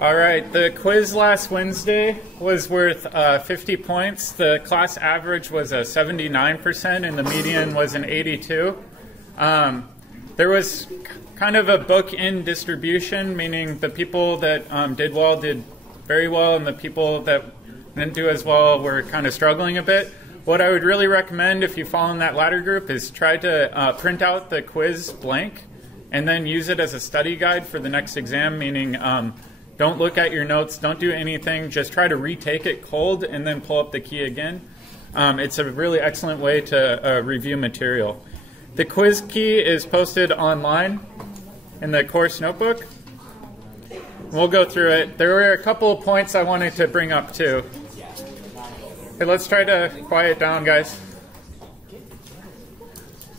All right, the quiz last Wednesday was worth 50 points. The class average was a 79% and the median was an 82. There was kind of a book-in distribution, meaning the people that did well did very well and the people that didn't do as well were kind of struggling a bit. What I would really recommend if you fall in that latter group is try to print out the quiz blank and then use it as a study guide for the next exam, meaning don't look at your notes, don't do anything, just try to retake it cold and then pull up the key again. It's a really excellent way to review material. The quiz key is posted online in the course notebook. We'll go through it. There were a couple of points I wanted to bring up too. Okay, let's try to quiet down, guys.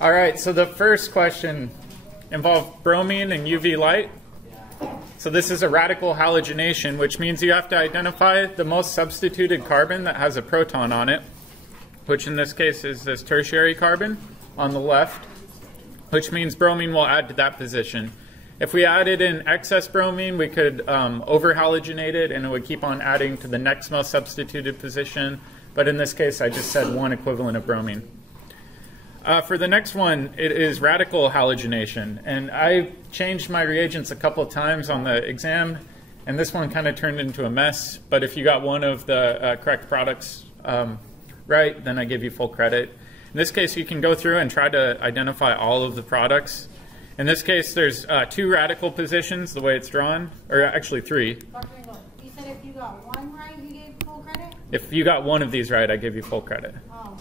All right, so the first question involved bromine and UV light. So this is a radical halogenation, which means you have to identify the most substituted carbon that has a proton on it, which in this case is this tertiary carbon on the left, which means bromine will add to that position. If we added in excess bromine, we could over-halogenate it, and it would keep on adding to the next most substituted position. But in this case, I just said one equivalent of bromine. For the next one, it is radical halogenation. And I changed my reagents a couple of times on the exam, and this one kind of turned into a mess. But if you got one of the correct products right, then I give you full credit. In this case, you can go through and try to identify all of the products. In this case, there's two radical positions, the way it's drawn, or actually three. You said if you got one right, you gave full credit? If you got one of these right, I give you full credit. Oh.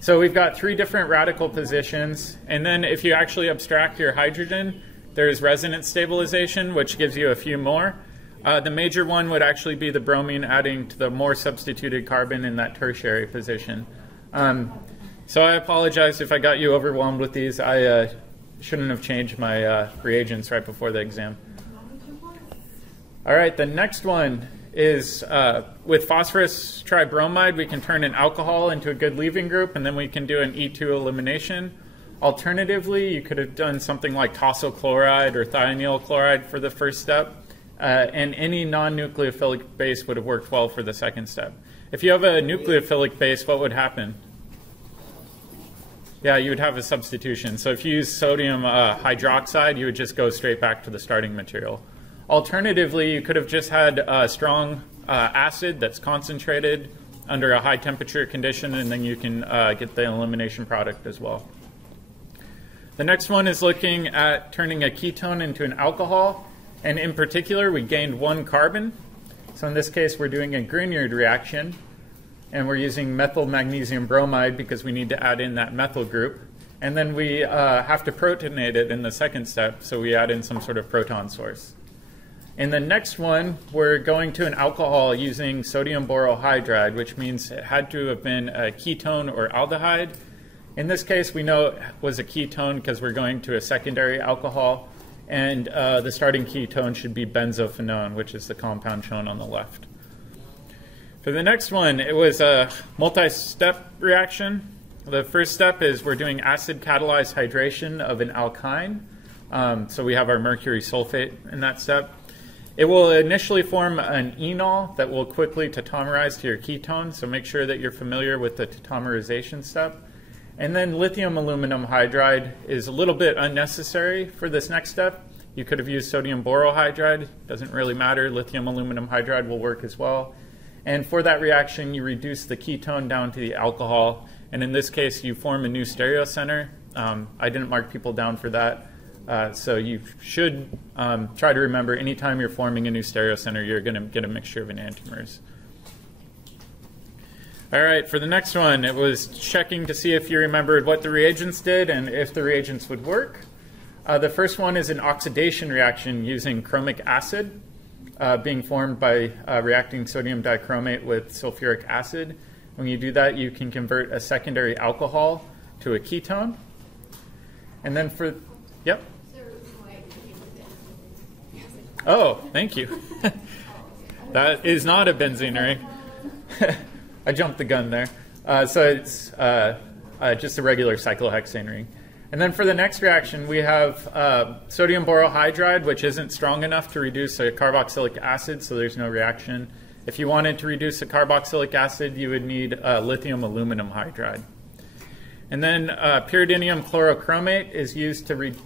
So we've got three different radical positions, and then if you actually abstract your hydrogen, there's resonance stabilization, which gives you a few more. The major one would actually be the bromine adding to the more substituted carbon in that tertiary position. So I apologize if I got you overwhelmed with these. I shouldn't have changed my reagents right before the exam. All right, the next one is with phosphorus tribromide, we can turn an alcohol into a good leaving group, and then we can do an E2 elimination. Alternatively, you could have done something like tosyl chloride or thionyl chloride for the first step, and any non-nucleophilic base would have worked well for the second step. If you have a nucleophilic base, what would happen? Yeah, you would have a substitution. So if you use sodium hydroxide, you would just go straight back to the starting material. Alternatively, you could have just had a strong acid that's concentrated under a high temperature condition, and then you can get the elimination product as well. The next one is looking at turning a ketone into an alcohol, and in particular, we gained one carbon. So in this case, we're doing a Grignard reaction, and we're using methyl magnesium bromide because we need to add in that methyl group. And then we have to protonate it in the second step, so we add in some sort of proton source. In the next one, we're going to an alcohol using sodium borohydride, which means it had to have been a ketone or aldehyde. In this case, we know it was a ketone because we're going to a secondary alcohol, and the starting ketone should be benzophenone, which is the compound shown on the left. For the next one, it was a multi-step reaction. The first step is we're doing acid-catalyzed hydration of an alkyne. So we have our mercury sulfate in that step. It will initially form an enol that will quickly tautomerize to your ketone, so make sure that you're familiar with the tautomerization step. And then lithium aluminum hydride is a little bit unnecessary for this next step. You could have used sodium borohydride, doesn't really matter. Lithium aluminum hydride will work as well. And for that reaction, you reduce the ketone down to the alcohol, and in this case, you form a new stereocenter. I didn't mark people down for that. So you should try to remember anytime you're forming a new stereocenter, you're going to get a mixture of enantiomers. All right, for the next one, it was checking to see if you remembered what the reagents did and if the reagents would work. The first one is an oxidation reaction using chromic acid being formed by reacting sodium dichromate with sulfuric acid. When you do that, you can convert a secondary alcohol to a ketone. And then for, yep. Oh, thank you. That is not a benzene ring. I jumped the gun there. So it's just a regular cyclohexane ring. And then for the next reaction, we have sodium borohydride, which isn't strong enough to reduce a carboxylic acid, so there's no reaction. If you wanted to reduce a carboxylic acid, you would need lithium aluminum hydride. And then pyridinium chlorochromate is used to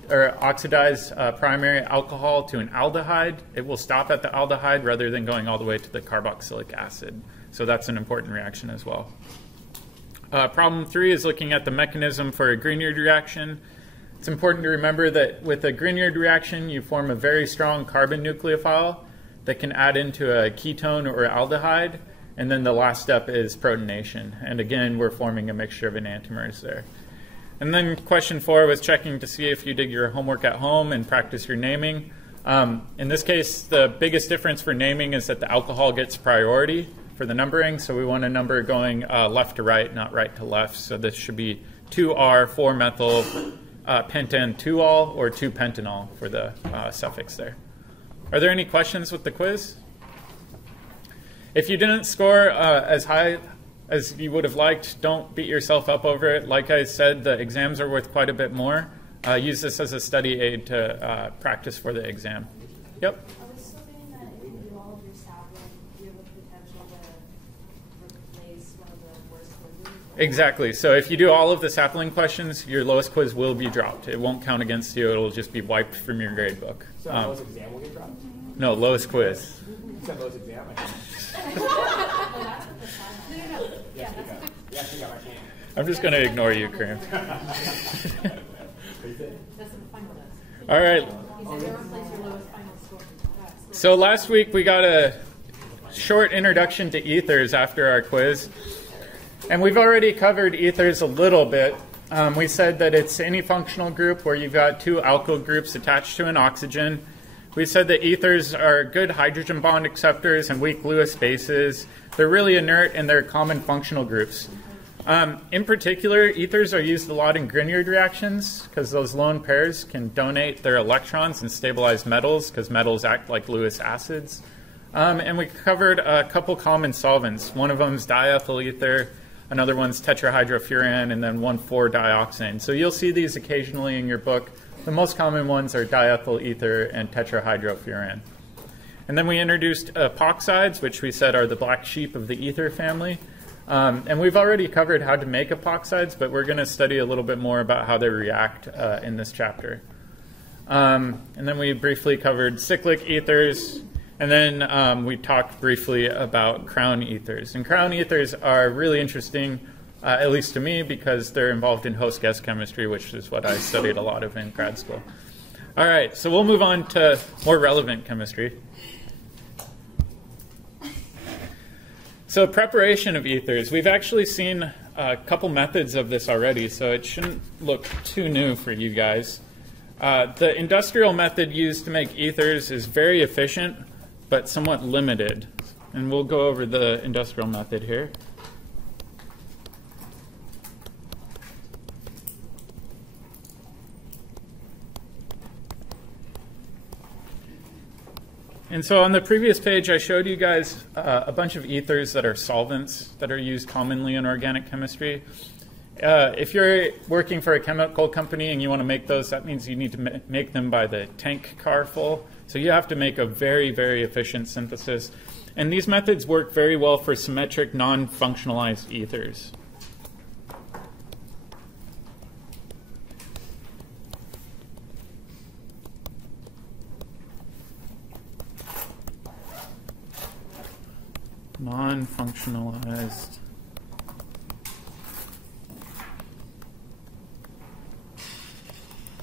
oxidize primary alcohol to an aldehyde. It will stop at the aldehyde rather than going all the way to the carboxylic acid. So that's an important reaction as well. Problem 3 is looking at the mechanism for a Grignard reaction. It's important to remember that with a Grignard reaction, you form a very strong carbon nucleophile that can add into a ketone or aldehyde. And then the last step is protonation. And again, we're forming a mixture of enantiomers there. And then question 4 was checking to see if you did your homework at home and practice your naming. In this case, the biggest difference for naming is that the alcohol gets priority for the numbering. So we want a number going left to right, not right to left. So this should be 2R, 4-methyl, pentan-2-ol, or 2-pentanol for the suffix there. Are there any questions with the quiz? If you didn't score as high as you would have liked, don't beat yourself up over it. Like I said, the exams are worth quite a bit more. Use this as a study aid to practice for the exam. Yep? I was assuming that if you do all of your sapling, you have a potential to replace one of the worst quizzes. Exactly. So if you do all of the sapling questions, your lowest quiz will be dropped. It won't count against you. It'll just be wiped from your grade book. So lowest exam will get dropped? No, lowest quiz. You said lowest exam? I'm just going to ignore you, Kareem. All right. So last week we got a short introduction to ethers after our quiz. And we've already covered ethers a little bit. We said that it's any functional group where you've got two alkyl groups attached to an oxygen. We said that ethers are good hydrogen bond acceptors and weak Lewis bases. They're really inert and they're common functional groups. In particular, ethers are used a lot in Grignard reactions because those lone pairs can donate their electrons and stabilize metals because metals act like Lewis acids. And we covered a couple common solvents. One of them is diethyl ether, another one's tetrahydrofuran, and then 1,4-dioxane. So you'll see these occasionally in your book. The most common ones are diethyl ether and tetrahydrofuran. And then we introduced epoxides, which we said are the black sheep of the ether family. And we've already covered how to make epoxides, but we're going to study a little bit more about how they react in this chapter. And then we briefly covered cyclic ethers, and then we talked briefly about crown ethers. And crown ethers are really interesting, at least to me, because they're involved in host-guest chemistry, which is what I studied a lot of in grad school. All right, so we'll move on to more relevant chemistry. So preparation of ethers. We've actually seen a couple methods of this already, so it shouldn't look too new for you guys. The industrial method used to make ethers is very efficient, but somewhat limited. And we'll go over the industrial method here. And so on the previous page, I showed you guys a bunch of ethers that are solvents that are used commonly in organic chemistry. If you're working for a chemical company and you want to make those, that means you need to make them by the tank car full. So you have to make a very, very efficient synthesis. And these methods work very well for symmetric, non-functionalized ethers. Non-functionalized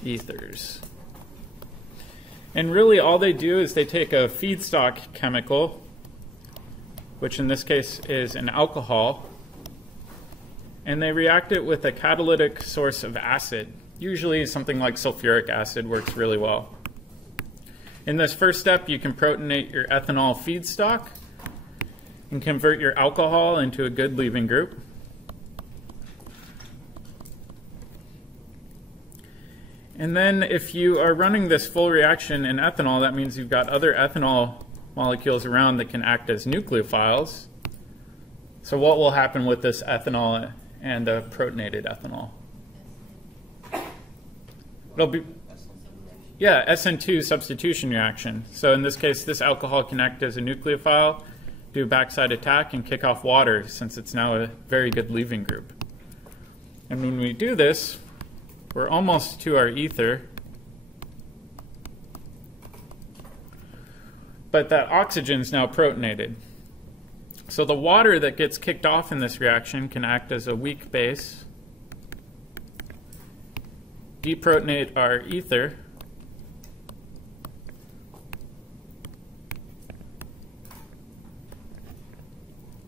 ethers. And really all they do is they take a feedstock chemical, which in this case is an alcohol, and they react it with a catalytic source of acid. Usually something like sulfuric acid works really well. In this first step, you can protonate your ethanol feedstock and convert your alcohol into a good leaving group. And then if you are running this full reaction in ethanol, that means you've got other ethanol molecules around that can act as nucleophiles. So what will happen with this ethanol and the protonated ethanol? It'll be, yeah, SN2 substitution reaction. So in this case, this alcohol can act as a nucleophile, do a backside attack, and kick off water, since it's now a very good leaving group. And when we do this, we're almost to our ether. But that oxygen is now protonated. So the water that gets kicked off in this reaction can act as a weak base, deprotonate our ether,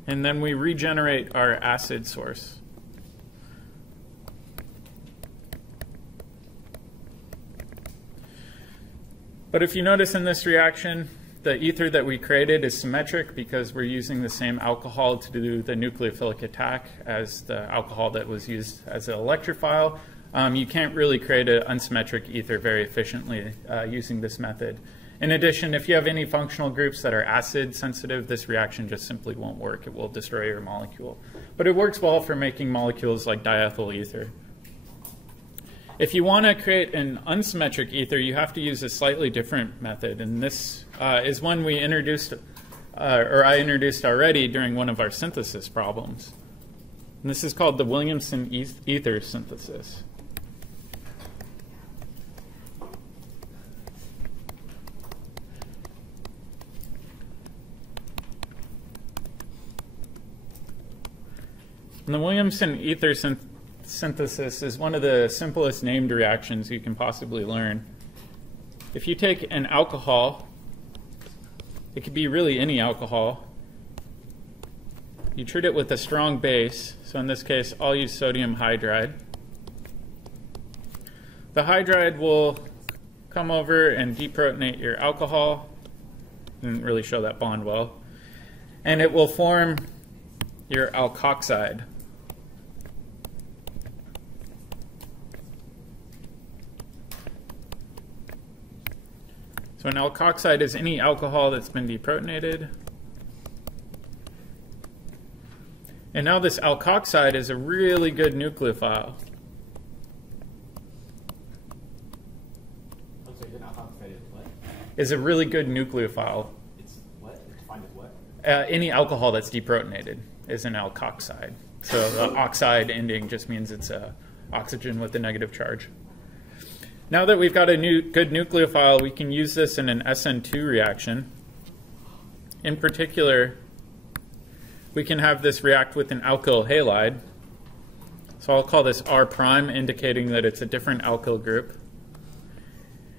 and then we regenerate our acid source. But if you notice in this reaction, the ether that we created is symmetric because we're using the same alcohol to do the nucleophilic attack as the alcohol that was used as an electrophile. You can't really create an unsymmetric ether very efficiently using this method. In addition, if you have any functional groups that are acid sensitive, this reaction just simply won't work. It will destroy your molecule. But it works well for making molecules like diethyl ether. If you want to create an unsymmetric ether, you have to use a slightly different method. And this is one we introduced, or I introduced already during one of our synthesis problems. And this is called the Williamson ether synthesis. And the Williamson ether synthesis is one of the simplest named reactions you can possibly learn. If you take an alcohol, it could be really any alcohol, you treat it with a strong base, so in this case I'll use sodium hydride. The hydride will come over and deprotonate your alcohol, didn't really show that bond well, and it will form your alkoxide. So an alkoxide is any alcohol that's been deprotonated. And now this alkoxide is a really good nucleophile. I'm sorry, an alkoxide is what? Is a really good nucleophile. It's what? It's defined as what? Any alcohol that's deprotonated is an alkoxide. So the oxide ending just means it's oxygen with a negative charge. Now that we've got a good nucleophile, we can use this in an SN2 reaction. In particular, we can have this react with an alkyl halide. So I'll call this R prime, indicating that it's a different alkyl group.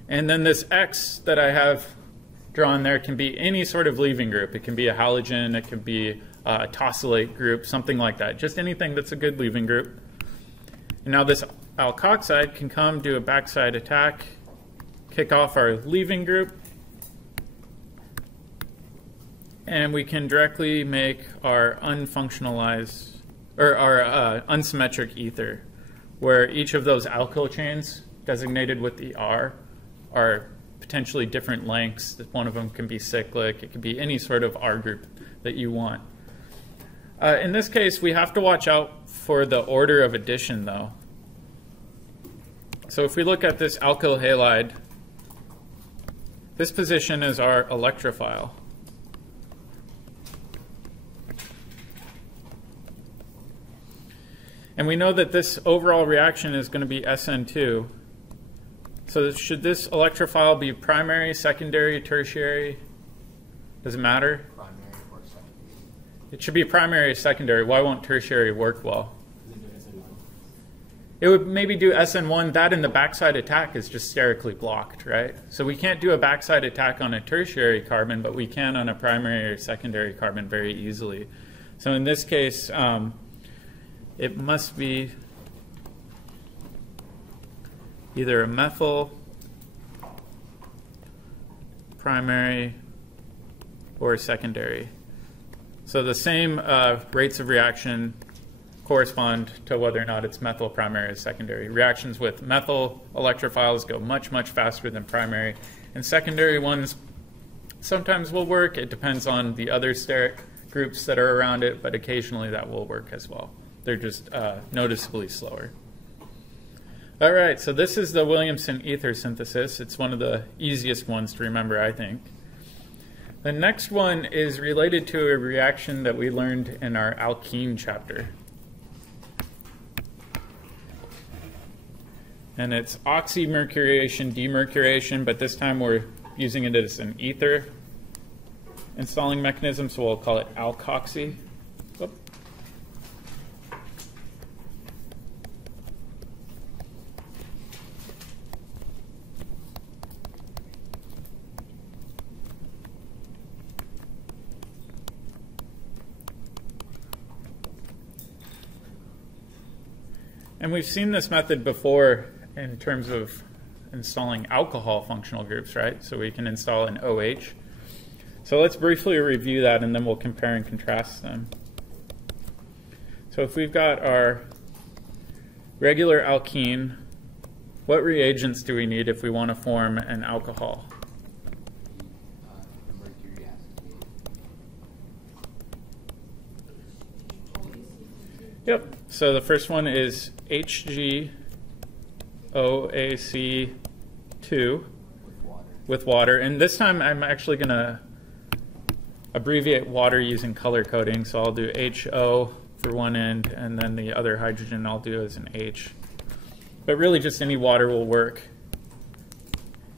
And then this X that I have drawn there can be any sort of leaving group. It can be a halogen, it can be a tosylate group, something like that. Just anything that's a good leaving group. And now this alkoxide can come, do a backside attack, kick off our leaving group, and we can directly make our unfunctionalized, or our unsymmetric ether, where each of those alkyl chains designated with the R are potentially different lengths. One of them can be cyclic, it could be any sort of R group that you want. In this case, we have to watch out for the order of addition, though. So if we look at this alkyl halide, this position is our electrophile. And we know that this overall reaction is going to be SN2. So should this electrophile be primary, secondary, tertiary? Does it matter? Primary or secondary? It should be primary or secondary. Why won't tertiary work well? Is it doing SN1? It would maybe do SN1. That and the backside attack is just sterically blocked, right? So we can't do a backside attack on a tertiary carbon, but we can on a primary or secondary carbon very easily. So in this case, it must be either a methyl, primary, or secondary. So the same rates of reaction correspond to whether or not it's methyl, primary, or secondary. Reactions with methyl electrophiles go much, much faster than primary. And secondary ones sometimes will work. It depends on the other steric groups that are around it, but occasionally that will work as well. They're just noticeably slower. All right, so this is the Williamson ether synthesis. It's one of the easiest ones to remember, I think. The next one is related to a reaction that we learned in our alkene chapter. And it's oxymercuration, demercuration, but this time we're using it as an ether installing mechanism, so we'll call it alkoxy. Whoop. And we've seen this method before in terms of installing alcohol functional groups, right? So we can install an OH. So let's briefly review that, and then we'll compare and contrast them. So if we've got our regular alkene, what reagents do we need if we want to form an alcohol? Mercury acetate. Yep. So the first one is HgOAC2 with water. And this time I'm actually going to abbreviate water using color coding. So I'll do HO for one end, and then the other hydrogen I'll do as an H. But really just any water will work.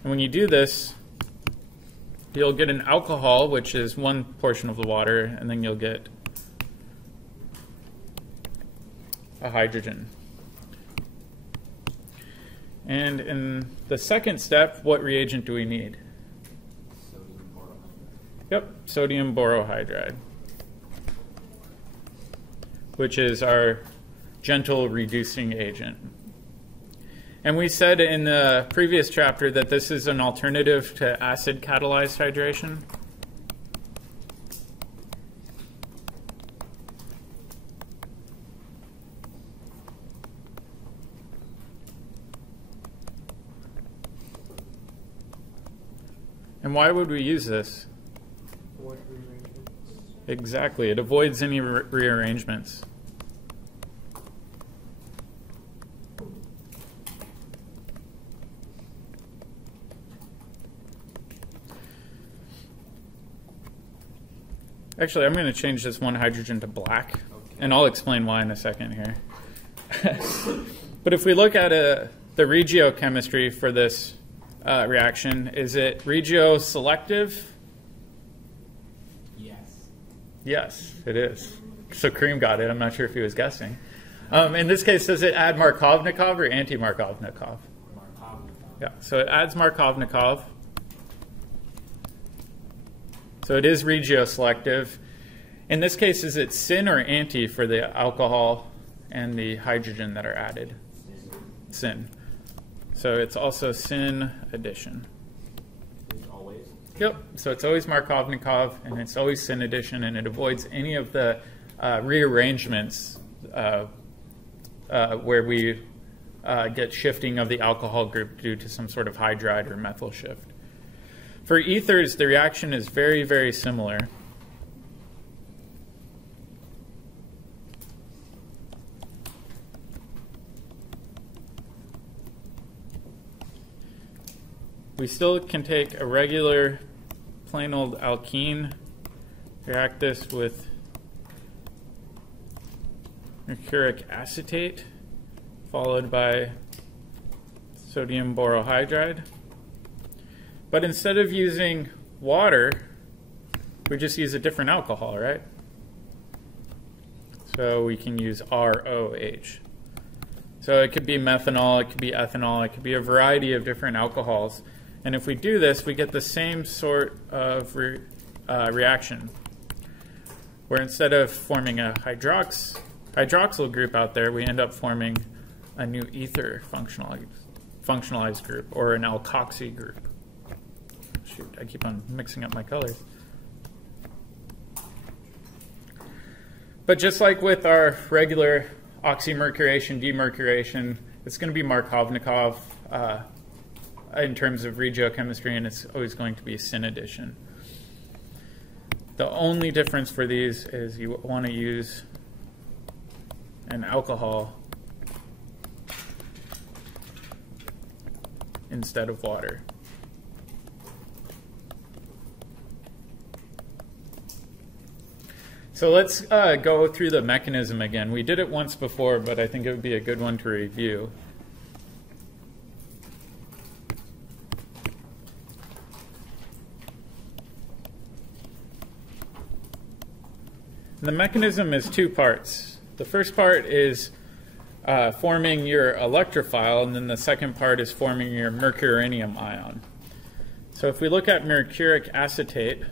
And when you do this, you'll get an alcohol, which is one portion of the water, and then you'll get a hydrogen. And in the second step, what reagent do we need? Sodium borohydride. Yep, sodium borohydride, which is our gentle reducing agent. And we said in the previous chapter that this is an alternative to acid catalyzed hydration. And why would we use this? Avoid rearrangements. Exactly, it avoids any rearrangements. Actually, I'm going to change this one hydrogen to black, and I'll explain why in a second here. But if we look at the regiochemistry for this reaction, is it regioselective? Yes. Yes, it is. So Kareem got it. I'm not sure if he was guessing. In this case, does it add Markovnikov or anti-Markovnikov? Markovnikov. Yeah, so it adds Markovnikov. So it is regioselective. In this case, is it syn or anti for the alcohol and the hydrogen that are added? Syn. So it's also syn addition. It's always. Yep, so it's always Markovnikov, and it's always syn addition, and it avoids any of the rearrangements where we get shifting of the alcohol group due to some sort of hydride or methyl shift. For ethers, the reaction is very, very similar. We still can take a regular plain old alkene, react this with mercuric acetate, followed by sodium borohydride. But instead of using water, we just use a different alcohol, right? So we can use ROH. So it could be methanol, it could be ethanol, it could be a variety of different alcohols. And if we do this, we get the same sort of reaction, where instead of forming a hydroxyl group out there, we end up forming a new ether functionalized group, or an alkoxy group. Shoot, I keep on mixing up my colors. But just like with our regular oxymercuration, demercuration, it's going to be Markovnikov in terms of regiochemistry, and it's always going to be syn addition. The only difference for these is you want to use an alcohol instead of water. So let's go through the mechanism again. We did it once before, but I think it would be a good one to review. The mechanism is two parts. The first part is forming your electrophile, and then the second part is forming your mercurinium ion. So if we look at mercuric acetate,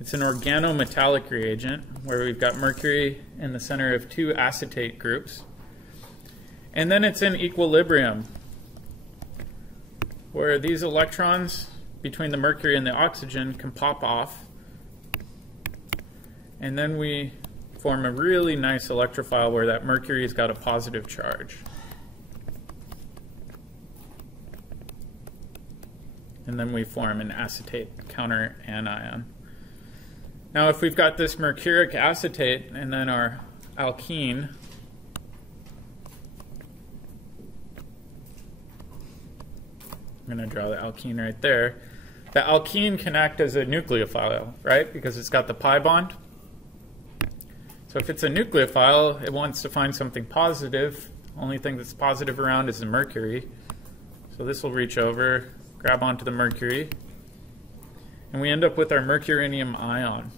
it's an organometallic reagent where we've got mercury in the center of two acetate groups. And then it's in equilibrium, where these electrons between the mercury and the oxygen can pop off. And then we form a really nice electrophile where that mercury's got a positive charge. And then we form an acetate counteranion. Now if we've got this mercuric acetate and then our alkene, I'm going to draw the alkene right there. The alkene can act as a nucleophile, right? Because it's got the pi bond. So if it's a nucleophile, it wants to find something positive. Only thing that's positive around is the mercury. So this will reach over, grab onto the mercury, and we end up with our mercurinium ion.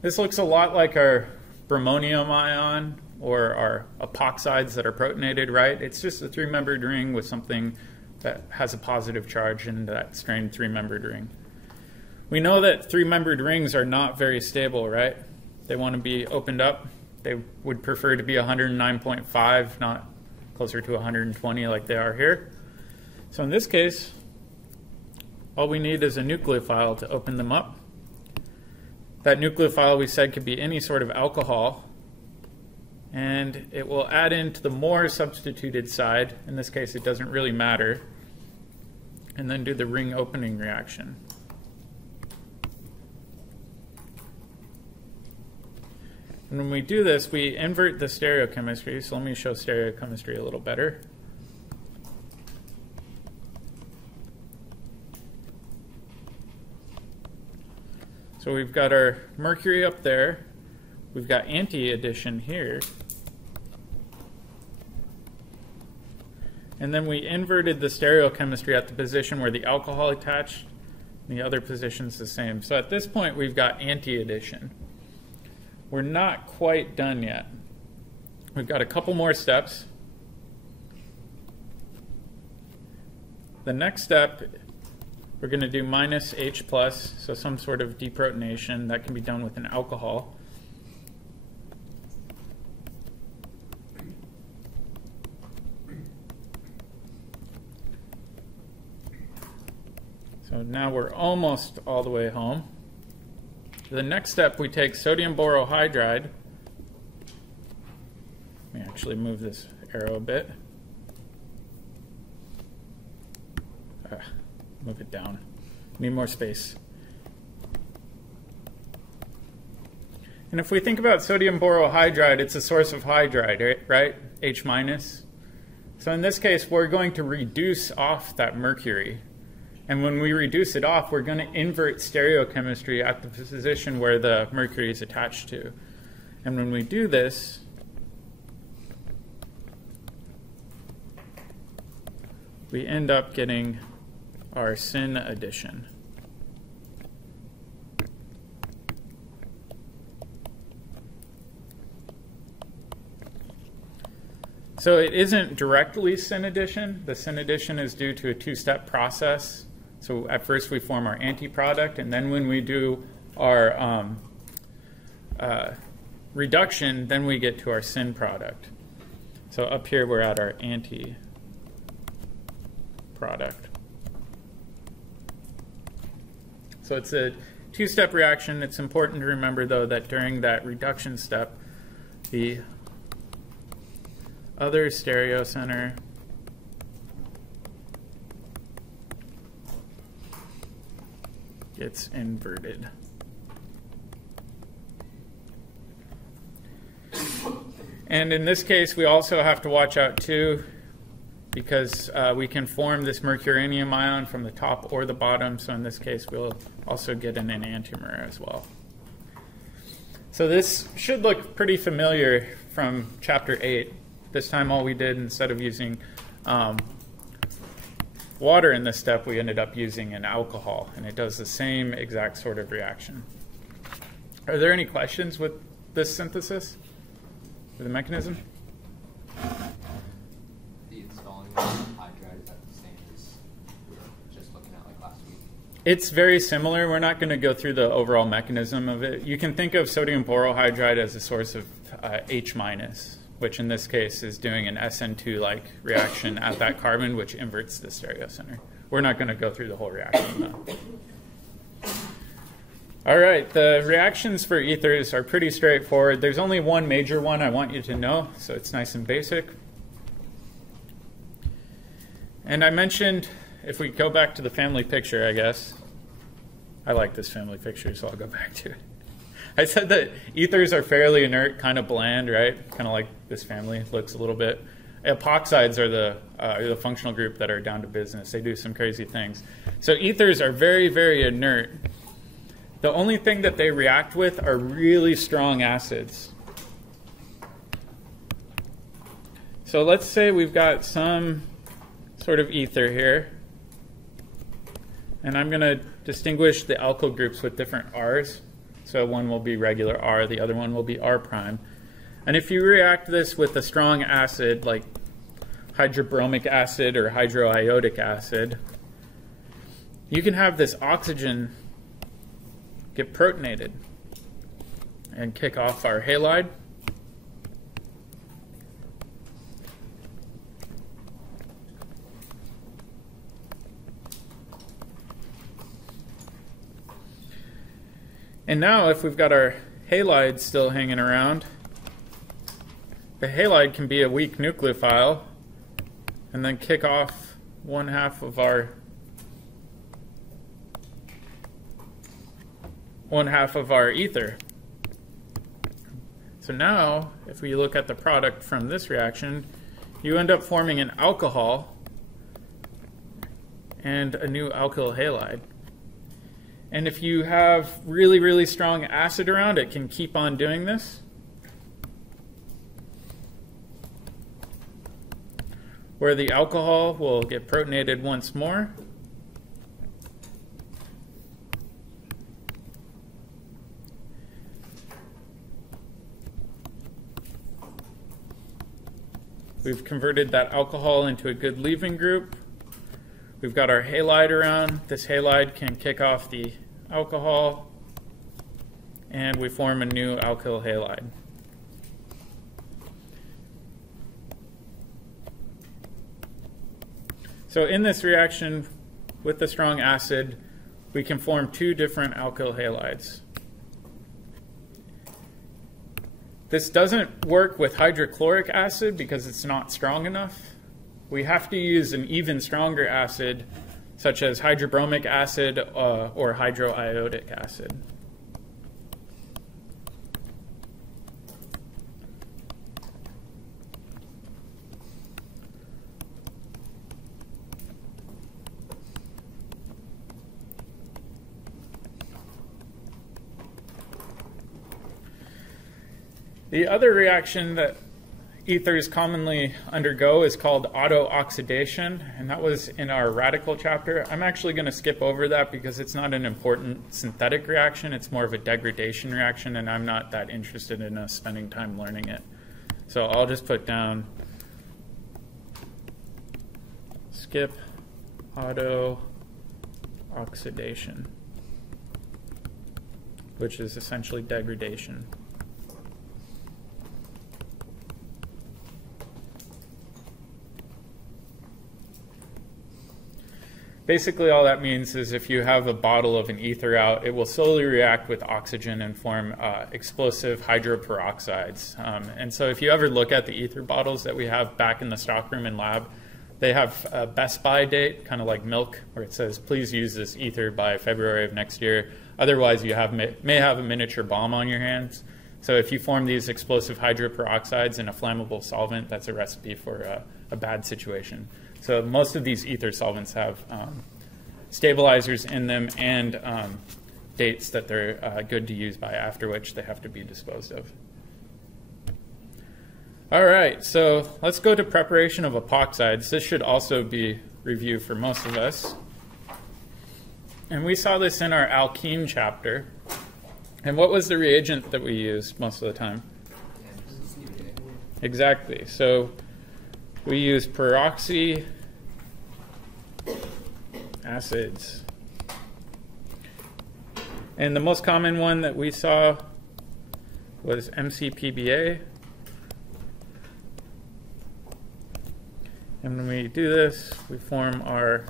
This looks a lot like our bromonium ion or our epoxides that are protonated, right? It's just a three-membered ring with something that has a positive charge in that strained three-membered ring. We know that three-membered rings are not very stable, right? They want to be opened up. They would prefer to be 109.5, not closer to 120 like they are here. So in this case, all we need is a nucleophile to open them up. That nucleophile, we said, could be any sort of alcohol, and it will add into the more substituted side. In this case, it doesn't really matter, and then do the ring opening reaction. And when we do this, we invert the stereochemistry. So let me show stereochemistry a little better. So we've got our mercury up there. We've got anti-addition here. And then we inverted the stereochemistry at the position where the alcohol attached, and the other position's the same. So at this point, we've got anti-addition. We're not quite done yet. We've got a couple more steps. The next step, we're going to do minus H+, so some sort of deprotonation. That can be done with an alcohol. So now we're almost all the way home. The next step, we take sodium borohydride. Let me actually move this arrow a bit. Move it down. Need more space. And if we think about sodium borohydride, it's a source of hydride, right? H-. So in this case, we're going to reduce off that mercury. And when we reduce it off, we're going to invert stereochemistry at the position where the mercury is attached to. And when we do this, we end up getting our syn addition. So it isn't directly syn addition. The syn addition is due to a two-step process. So at first we form our anti-product, and then when we do our reduction, then we get to our syn product. So up here we're at our anti-product. So it's a two-step reaction. It's important to remember, though, that during that reduction step, the other stereocenter gets inverted. And in this case, we also have to watch out too, because we can form this mercuranium ion from the top or the bottom. So in this case, we'll also get an enantiomer as well. So this should look pretty familiar from chapter 8. This time all we did, instead of using water in this step, we ended up using an alcohol, and it does the same exact sort of reaction. Are there any questions with this synthesis, with the mechanism? The installing of hydride, is that the same as we were just looking at like last week? It's very similar. We're not going to go through the overall mechanism of it. You can think of sodium borohydride as a source of H-, which in this case is doing an SN2-like reaction at that carbon, which inverts the stereocenter. We're not going to go through the whole reaction, though. All right, the reactions for ethers are pretty straightforward. There's only one major one I want you to know, so it's nice and basic. And I mentioned, if we go back to the family picture, I guess. I like this family picture, so I'll go back to it. I said that ethers are fairly inert, kind of bland, right? Kind of like this family looks a little bit. Epoxides are the functional group that are down to business. They do some crazy things. So ethers are very, very inert. The only thing that they react with are really strong acids. So let's say we've got some sort of ether here. And I'm going to distinguish the alkyl groups with different R's. So one will be regular R, the other one will be R prime. And if you react this with a strong acid like hydrobromic acid or hydroiodic acid, you can have this oxygen get protonated and kick off our halide. And now if we've got our halide still hanging around, the halide can be a weak nucleophile and then kick off one half of our ether. So now, if we look at the product from this reaction, you end up forming an alcohol and a new alkyl halide. And if you have really, really strong acid around, it can keep on doing this. Where the alcohol will get protonated once more. We've converted that alcohol into a good leaving group. We've got our halide around. This halide can kick off the alcohol, and we form a new alkyl halide. So in this reaction with the strong acid, we can form two different alkyl halides. This doesn't work with hydrochloric acid because it's not strong enough. We have to use an even stronger acid, such as hydrobromic acid or hydroiodic acid. The other reaction that ethers commonly undergo is called auto-oxidation, and that was in our radical chapter. I'm actually going to skip over that because it's not an important synthetic reaction. It's more of a degradation reaction, and I'm not that interested in us spending time learning it. So I'll just put down skip auto-oxidation, which is essentially degradation. Basically, all that means is if you have a bottle of an ether out, it will slowly react with oxygen and form explosive hydroperoxides. And so if you ever look at the ether bottles that we have back in the stockroom and lab, They have a best by date, kind of like milk, where it says, please use this ether by February of next year. Otherwise, you may have a miniature bomb on your hands. So if you form these explosive hydroperoxides in a flammable solvent, that's a recipe for a bad situation. So most of these ether solvents have stabilizers in them and dates that they're good to use by, after which they have to be disposed of. All right, so let's go to preparation of epoxides. This should also be review for most of us. And we saw this in our alkene chapter. And what was the reagent that we used most of the time? Exactly. So we use peroxy acids. And the most common one that we saw was MCPBA. And when we do this, we form our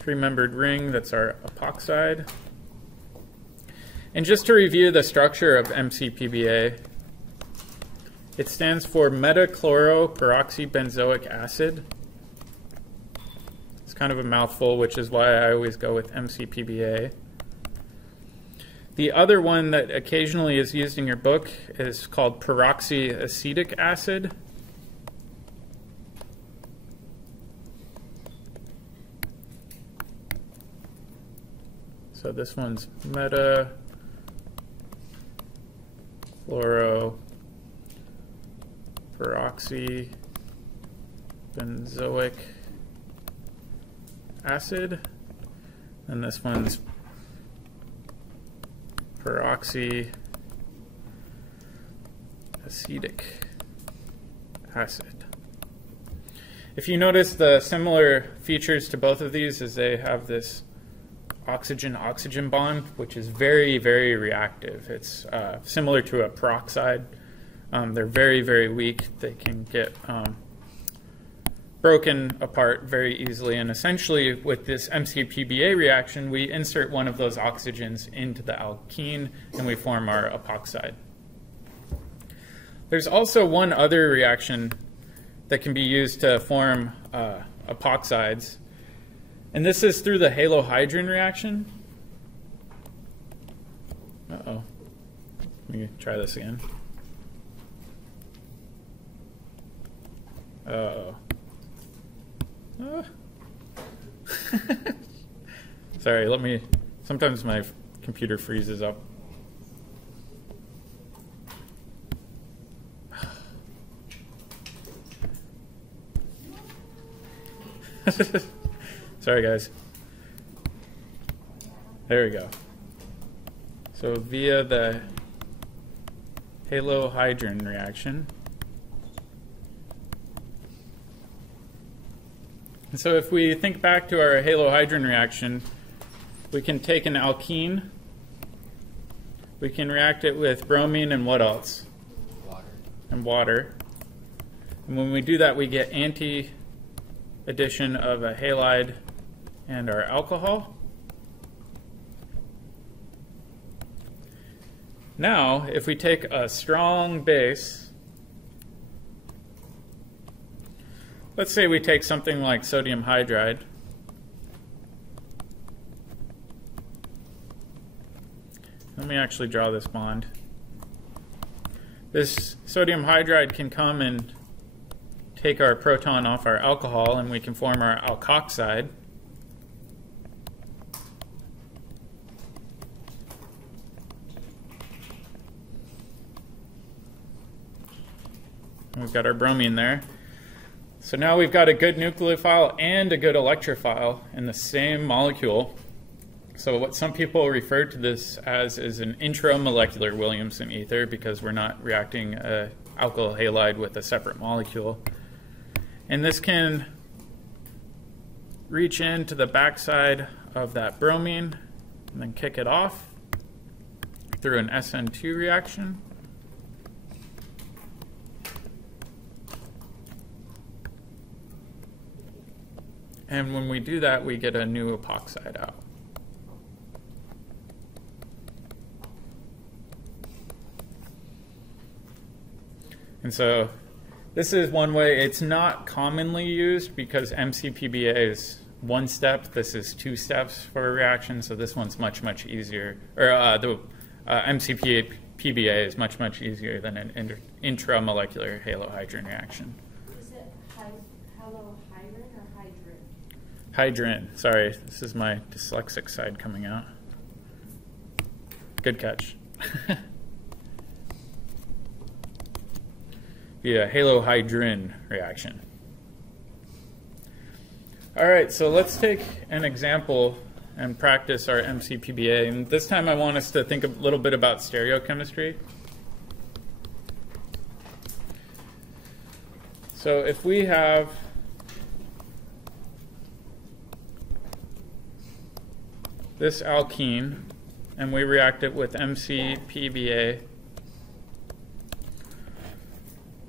three-membered ring. That's our epoxide. And just to review the structure of MCPBA, it stands for metachloroperoxybenzoic acid. It's kind of a mouthful, which is why I always go with MCPBA. The other one that occasionally is used in your book is called peroxyacetic acid. So this one's metachloroperoxybenzoic acid, and this one's peroxyacetic acid. If you notice, the similar features to both of these is they have this oxygen-oxygen bond, which is very, very reactive. It's similar to a peroxide. They're very, very weak. They can get broken apart very easily. And essentially, with this MCPBA reaction, we insert one of those oxygens into the alkene, and we form our epoxide. There's also one other reaction that can be used to form epoxides. And this is through the halohydrin reaction. Uh-oh. Let me try this again. Uh-oh. Sorry, sometimes my computer freezes up. Sorry, guys. There we go. So via the halohydrin reaction. And so if we think back to our halohydrin reaction, we can take an alkene, we can react it with bromine and what else? Water. And water. And when we do that, we get anti-addition of a halide and our alcohol. Now, if we take a strong base, let's say we take something like sodium hydride. Let me actually draw this bond. This sodium hydride can come and take our proton off our alcohol, and we can form our alkoxide. We've got our bromine there. So now we've got a good nucleophile and a good electrophile in the same molecule. So what some people refer to this as is an intramolecular Williamson ether, because we're not reacting an alkyl halide with a separate molecule. And this can reach into the backside of that bromine and then kick it off through an SN2 reaction. And when we do that, we get a new epoxide out. And so This is one way. It's not commonly used because MCPBA is one step. This is two steps for a reaction, so this one's much, much easier. Or the MCPBA is much, much easier than an intramolecular halohydrin reaction. Is it halohydrin or hydrin? Hydrin. Sorry, this is my dyslexic side coming out. Good catch. Be a halohydrin reaction. All right, so let's take an example and practice our MCPBA. And this time I want us to think a little bit about stereochemistry. So if we have this alkene and we react it with MCPBA,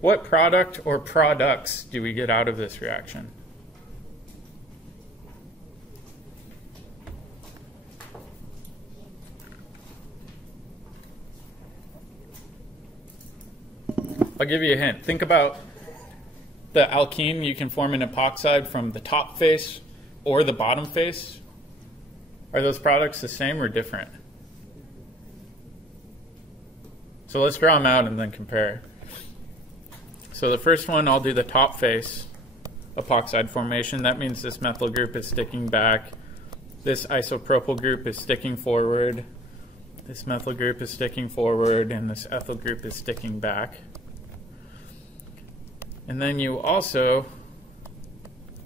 what product or products do we get out of this reaction? I'll give you a hint. Think about the alkene. You can form an epoxide from the top face or the bottom face. Are those products the same or different? So let's draw them out and then compare. So the first one, I'll do the top face epoxide formation. That means this methyl group is sticking back. This isopropyl group is sticking forward. This methyl group is sticking forward, and this ethyl group is sticking back. And then you also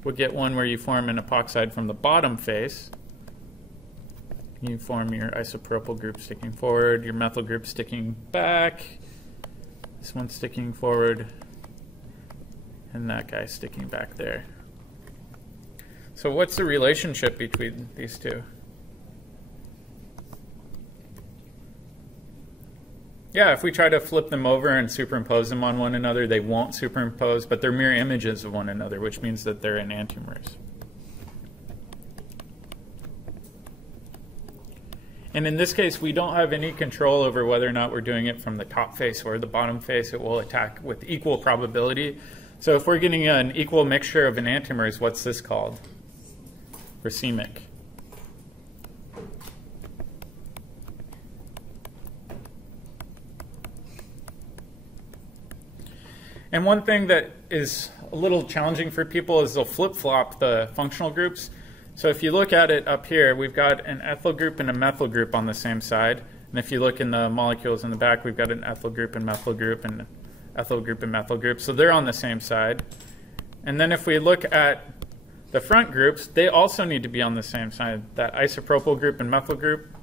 would get one where you form an epoxide from the bottom face. You form your isopropyl group sticking forward, your methyl group sticking back, this one sticking forward, and that guy sticking back there. So what's the relationship between these two? Yeah, if we try to flip them over and superimpose them on one another, they won't superimpose, but they're mirror images of one another, which means that they're enantiomers. And in this case, we don't have any control over whether or not we're doing it from the top face or the bottom face. It will attack with equal probability. So if we're getting an equal mixture of enantiomers, what's this called? Racemic. And one thing that is a little challenging for people is they'll flip-flop the functional groups. So if you look at it up here, we've got an ethyl group and a methyl group on the same side. And if you look in the molecules in the back, we've got an ethyl group and methyl group and ethyl group and methyl group. So they're on the same side. And then if we look at the front groups, they also need to be on the same side. That isopropyl group and methyl group,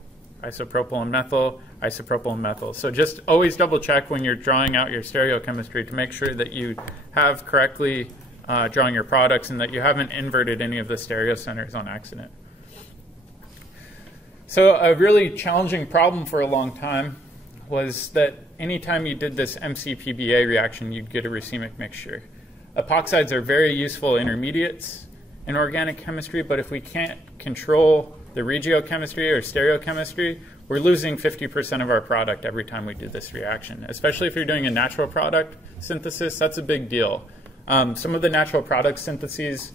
isopropyl and methyl, isopropyl and methyl. So just always double check when you're drawing out your stereochemistry to make sure that you have correctly drawing your products and that you haven't inverted any of the stereocenters on accident. So a really challenging problem for a long time was that anytime you did this MCPBA reaction, you'd get a racemic mixture. Epoxides are very useful intermediates in organic chemistry, but if we can't control the regiochemistry or stereochemistry, we're losing 50% of our product every time we do this reaction. Especially if you're doing a natural product synthesis, that's a big deal. Some of the natural product syntheses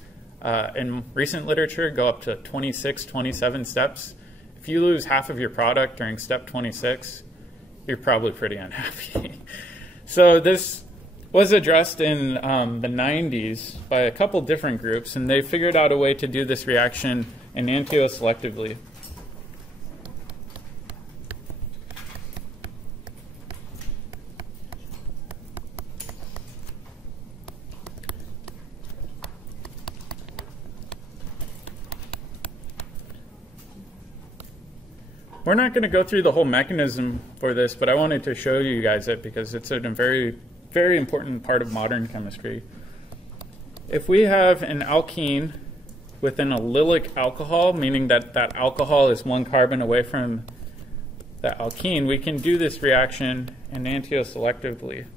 in recent literature go up to 26, 27 steps. If you lose half of your product during step 26, you're probably pretty unhappy. So this was addressed in the 90s by a couple different groups, and they figured out a way to do this reaction Enantio Selective Lee. We're not going to go through the whole mechanism for this, but I wanted to show you guys it because it's a very, very important part of modern chemistry. If we have an alkene with an allylic alcohol, meaning that that alcohol is one carbon away from the alkene, we can do this reaction Enantio selectively.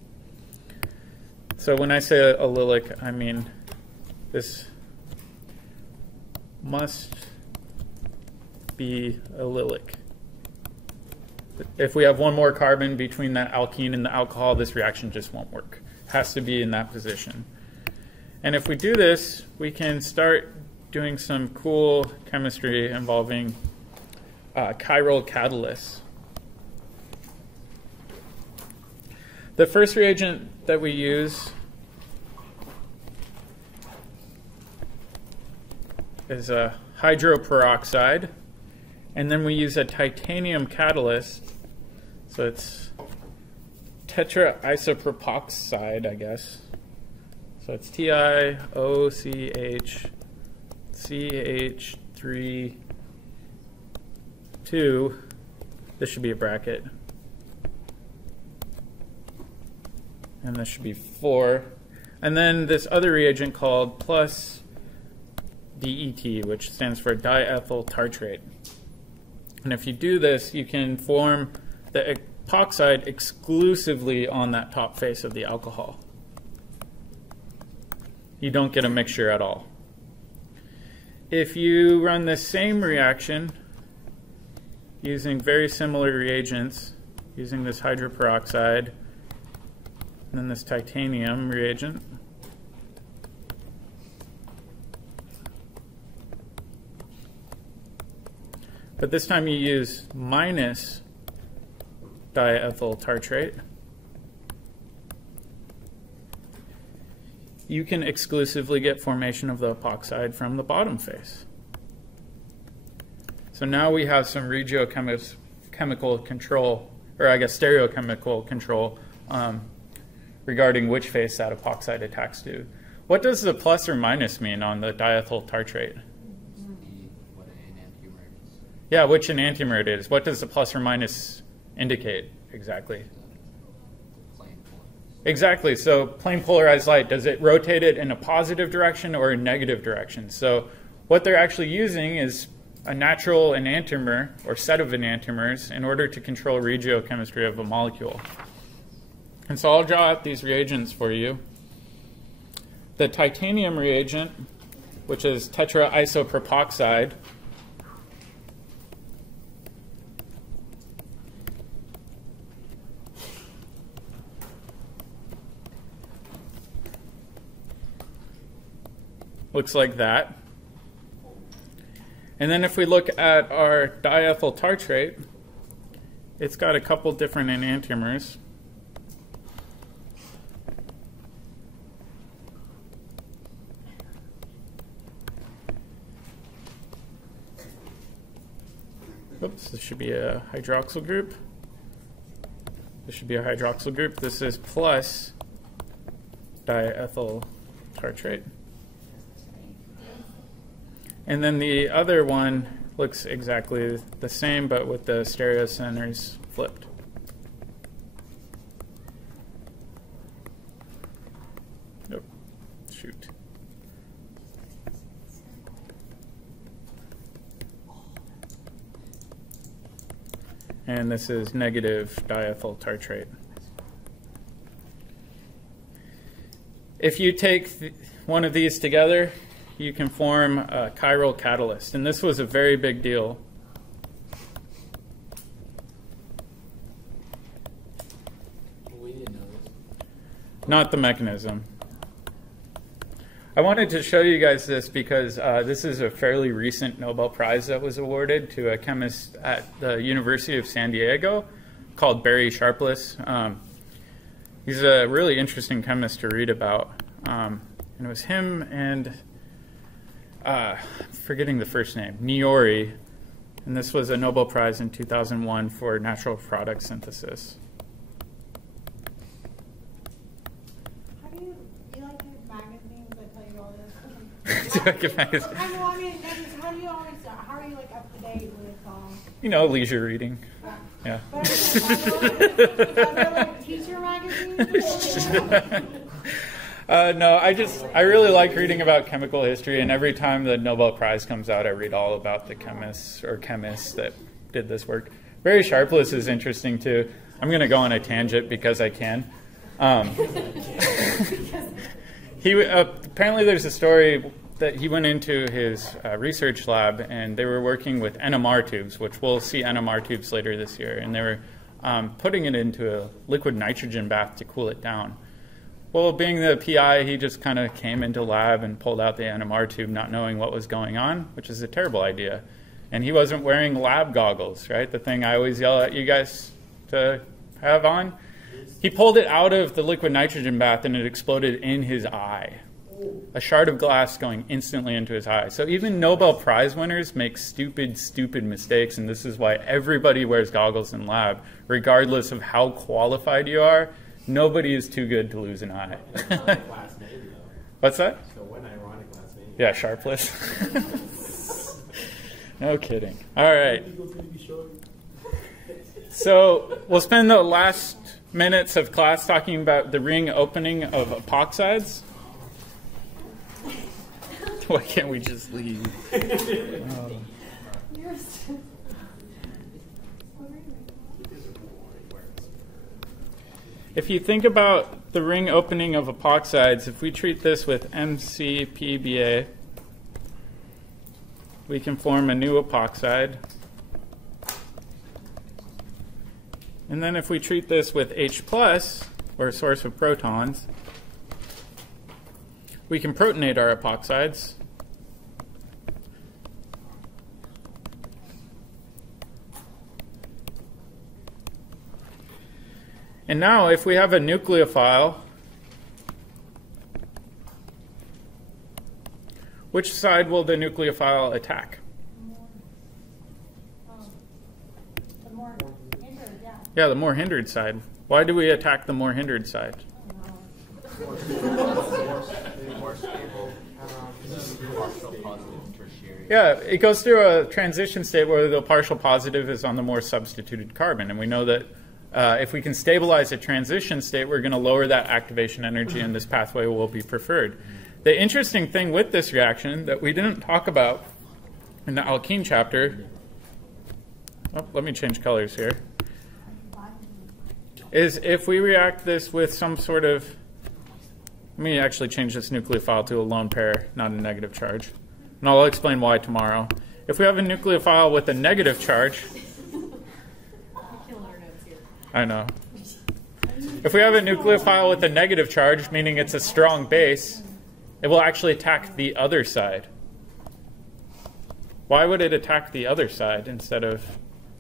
So when I say allylic, I mean this must be allylic. If we have one more carbon between that alkene and the alcohol, this reaction just won't work. has to be in that position. And if we do this, we can start doing some cool chemistry involving chiral catalysts. The first reagent that we use is a hydroperoxide, and then we use a titanium catalyst. So it's tetraisopropoxide, I guess. So it's TiOCH CH3 This should be a bracket. And this should be 4. And then this other reagent called plus DET, which stands for diethyl tartrate. And if you do this, you can form the epoxide exclusively on that top face of the alcohol. You don't get a mixture at all. If you run the same reaction using very similar reagents, using this hydroperoxide and then this titanium reagent, but this time you use minus diethyl tartrate, you can exclusively get formation of the epoxide from the bottom face. So now we have some regiochemical control, or I guess stereochemical control, regarding which face that epoxide attacks to. What does the plus or minus mean on the diethyl tartrate? What an enantiomer is. Yeah, which enantiomer it is. What does the plus or minus indicate exactly? Plain polarized. Exactly. So plain polarized light, does it rotate it in a positive direction or a negative direction? So what they're actually using is a natural enantiomer or set of enantiomers in order to control regiochemistry of a molecule. And so I'll draw out these reagents for you. The titanium reagent, which is tetraisopropoxide, looks like that. And then if we look at our diethyl tartrate, it's got a couple different enantiomers. Oops, this should be a hydroxyl group. This should be a hydroxyl group. This is plus diethyl tartrate. And then the other one looks exactly the same, but with the stereocenters flipped. Oh, shoot. And this is negative diethyl tartrate. If you take one of these together, you can form a chiral catalyst. And this was a very big deal. We didn't know this. Not the mechanism. I wanted to show you guys this because this is a fairly recent Nobel Prize that was awarded to a chemist at the University of San Diego called Barry Sharpless. He's a really interesting chemist to read about. And it was him and, forgetting the first name, Niori. And this was a Nobel Prize in 2001 for natural product synthesis. How do you like your magazines that tell you all this? How do you always, how are you like up to date with, You know, leisure reading. Yeah. But are they like teacher magazines? No, I really like reading about chemical history, and every time the Nobel Prize comes out, I read all about the chemists that did this work. Barry Sharpless is interesting too. I'm going to go on a tangent because I can. Apparently there's a story that he went into his research lab, and they were working with NMR tubes, which we'll see NMR tubes later this year, and they were putting it into a liquid nitrogen bath to cool it down. Well, being the PI, he just kind of came into lab and pulled out the NMR tube not knowing what was going on, which is a terrible idea. And he wasn't wearing lab goggles, right? The thing I always yell at you guys to have on. He pulled it out of the liquid nitrogen bath and it exploded in his eye. A shard of glass going instantly into his eye. So even Nobel Prize winners make stupid, stupid mistakes, and this is why everybody wears goggles in lab, regardless of how qualified you are. Nobody is too good to lose an eye. What's that? So one ironic last name. Yeah, Sharpless. No kidding. All right. So we'll spend the last minutes of class talking about the ring opening of epoxides. Why can't we just leave? If you think about the ring opening of epoxides, if we treat this with MCPBA, we can form a new epoxide. And then if we treat this with H+, or a source of protons, we can protonate our epoxides. And now if we have a nucleophile, which side will the nucleophile attack? The more hindered, yeah. Yeah, the more hindered side. Why do we attack the more hindered side? More stable, partial positive tertiary. Yeah, it goes through a transition state where the partial positive is on the more substituted carbon. And we know that if we can stabilize a transition state, we're going to lower that activation energy, and this pathway will be preferred. The interesting thing with this reaction that we didn't talk about in the alkene chapter, let me change colors here, is if we react this with some sort of, let me actually change this nucleophile to a lone pair, not a negative charge. And I'll explain why tomorrow. If we have a nucleophile with a negative charge, I know. If we have a nucleophile with a negative charge, meaning it's a strong base, it will actually attack the other side. Why would it attack the other side instead of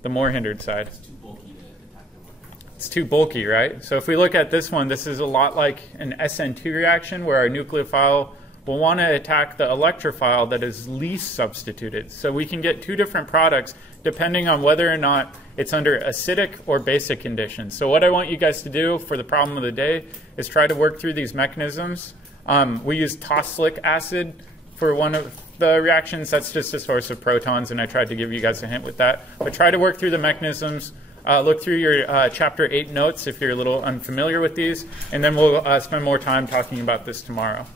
the more hindered side? It's too bulky to attack them. It's too bulky, right? So if we look at this one, this is a lot like an SN2 reaction where our nucleophile will want to attack the electrophile that is least substituted. So we can get two different products depending on whether or not it's under acidic or basic conditions. So what I want you guys to do for the problem of the day is try to work through these mechanisms. We use Toslic acid for one of the reactions. That's just a source of protons, and I tried to give you guys a hint with that. But try to work through the mechanisms. Look through your Chapter 8 notes if you're a little unfamiliar with these, and then we'll spend more time talking about this tomorrow.